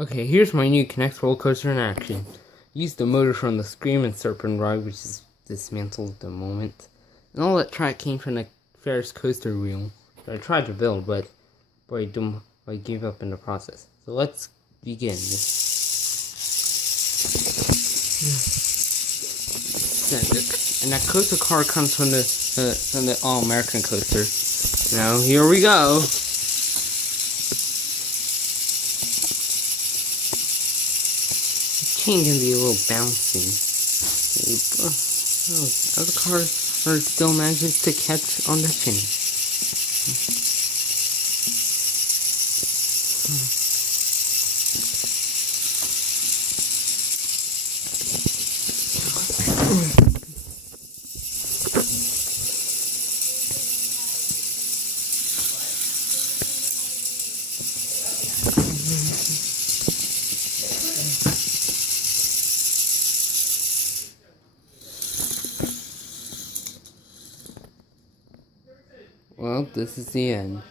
Okay, here's my new Connect roller coaster in action. Use the motor from the Scream and Serpent ride, which is dismantled at the moment. And all that track came from the Ferris coaster wheel that I tried to build, but I gave up in the process. So let's begin. And that coaster car comes from the All-American coaster. Now here we go. Chain can be a little bouncy. Other cars still manages to catch on the chain. Well, this is the end.